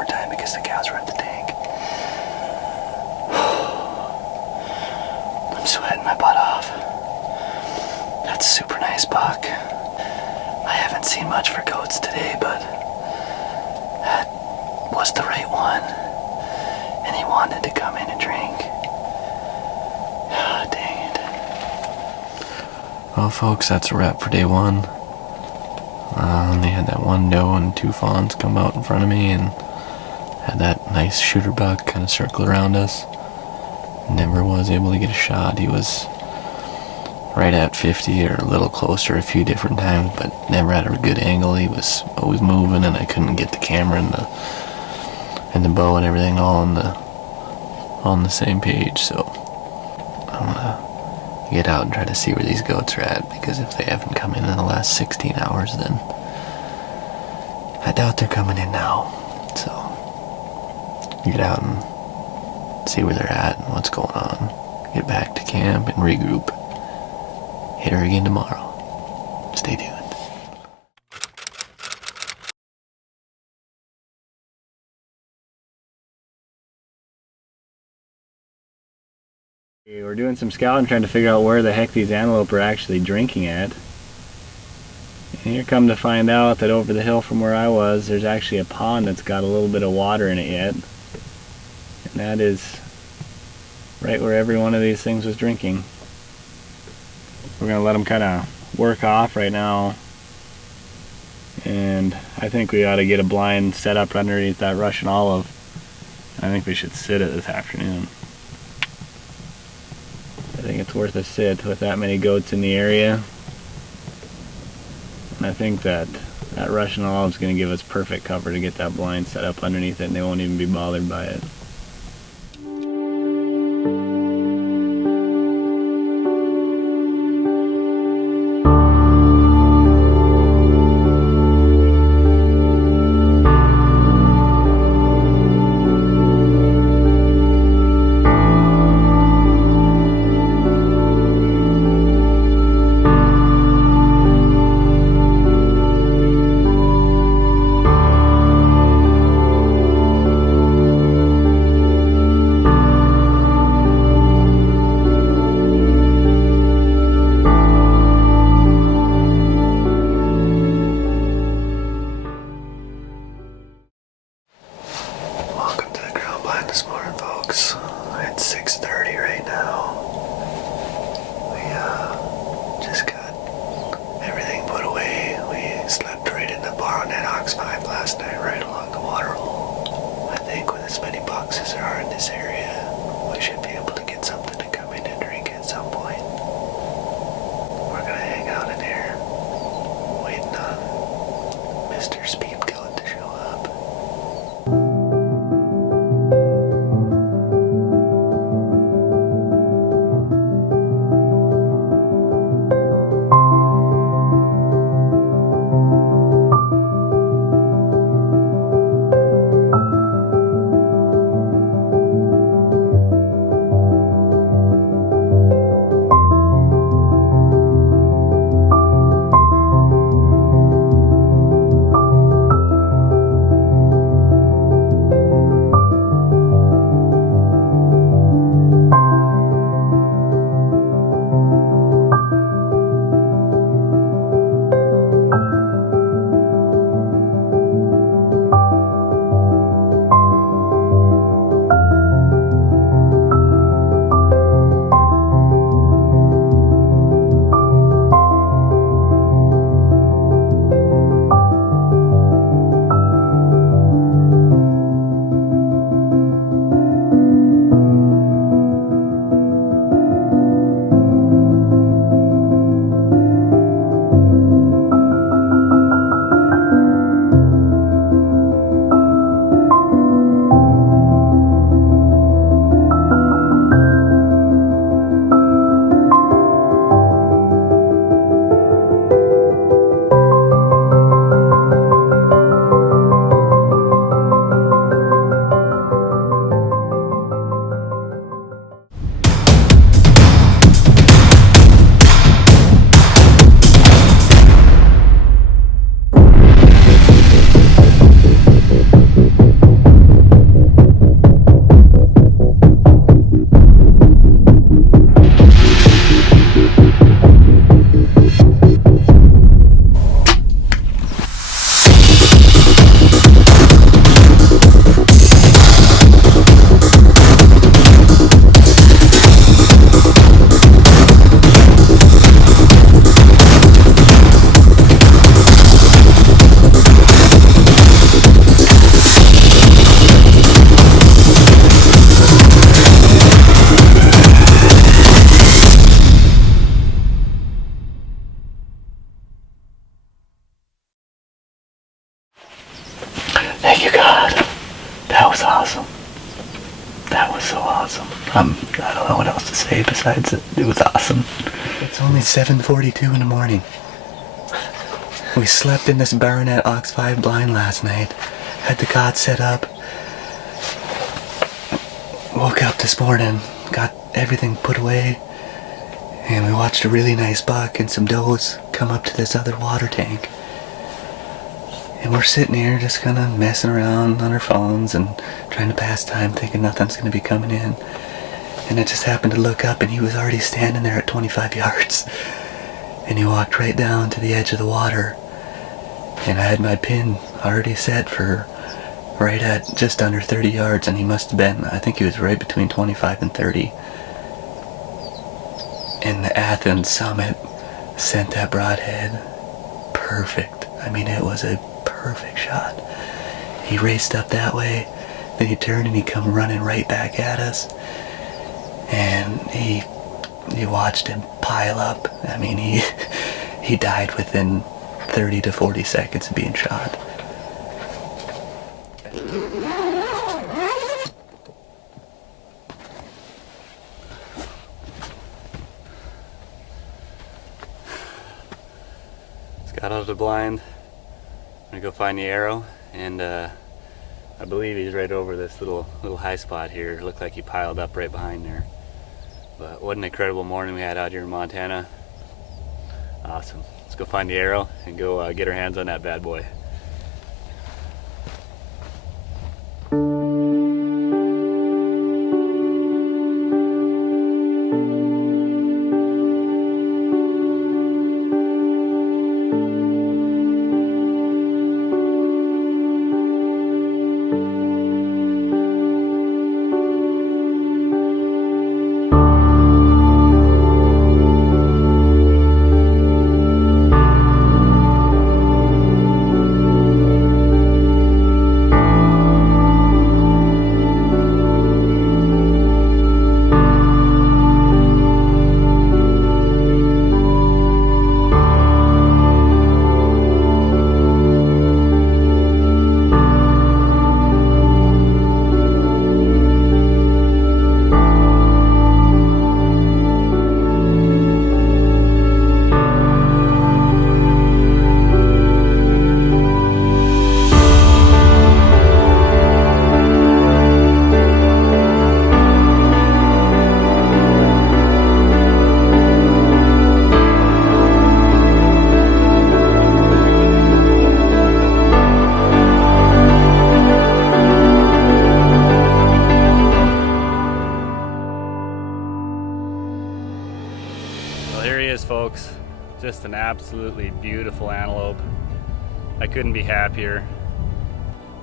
more time because the cows were at the tank. I'm sweating my butt off. That's a super nice buck. I haven't seen much for goats today, but that was the right one. And he wanted to come in and drink. Ah, dang it. Well, folks, that's a wrap for day one. They had that one doe and 2 fawns come out in front of me and had that nice shooter buck kind of circle around us. Never was able to get a shot. He was right at 50 or a little closer a few different times, but never at a good angle. He was always moving, and I couldn't get the camera and the bow and everything all on the same page. So I'm gonna get out and try to see where these goats are at, because if they haven't come in the last 16 hours, then I doubt they're coming in now. So get out and see where they're at and what's going on. Get back to camp and regroup. Hit her again tomorrow. Stay tuned. We're doing some scouting, trying to figure out where the heck these antelope are actually drinking at. And here come to find out that over the hill from where I was, there's actually a pond that's got a little bit of water in it yet. And that is right where every one of these things was drinking. We're going to let them kind of work off right now. And I think we ought to get a blind set up underneath that Russian olive. I think we should sit it this afternoon. I think it's worth a sit with that many goats in the area. And I think that Russian olive is going to give us perfect cover to get that blind set up underneath it, and they won't even be bothered by it. This morning, folks. It's 6:30 right now. We just got everything put away. We slept right in the Baronet Ox 5 last night, right along the water hole. I think with as many bucks as there are in this area, we should be able to get something to come in and drink at some point. We're gonna hang out in here, waiting on Mr. Speedgoat to show up. That was so awesome. I don't know what else to say besides it was awesome. It's only 7:42 in the morning. We slept in this Baronet Ox 5 blind last night. Had the cot set up. Woke up this morning, got everything put away, and we watched a really nice buck and some does come up to this other water tank. And we're sitting here just kind of messing around on our phones and trying to pass time, thinking nothing's going to be coming in. And I just happened to look up and he was already standing there at 25 yards. And he walked right down to the edge of the water. And I had my pin already set for right at just under 30 yards, and he must have been, I think he was right between 25 and 30. And the Athens summit sent that broadhead perfect. I mean, it was a perfect shot. He raced up that way, then he turned and he come running right back at us. And you watched him pile up. I mean, he died within 30 to 40 seconds of being shot. Got out of the blind. I'm gonna go find the arrow, and I believe he's right over this little high spot here. It looked like he piled up right behind there. But what an incredible morning we had out here in Montana. Awesome. Let's go find the arrow and go get our hands on that bad boy. Folks, just an absolutely beautiful antelope. I couldn't be happier.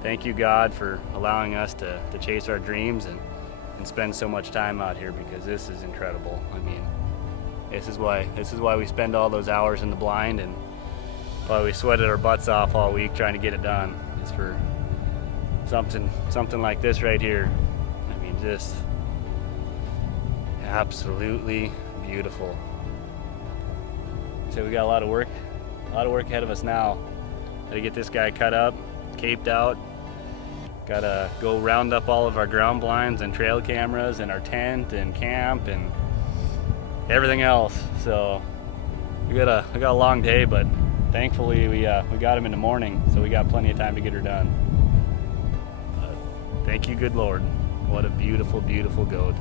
Thank you, God, for allowing us to chase our dreams and spend so much time out here, because this is incredible. I mean, this is why we spend all those hours in the blind and why we sweated our butts off all week trying to get it done. It's for something like this right here. I mean, just absolutely beautiful. So we got a lot of work ahead of us now. Gotta get this guy cut up, caped out. Gotta go round up all of our ground blinds and trail cameras and our tent and camp and everything else. So we got a long day, but thankfully we got him in the morning, so we got plenty of time to get her done. Thank you, good Lord. What a beautiful, beautiful goat.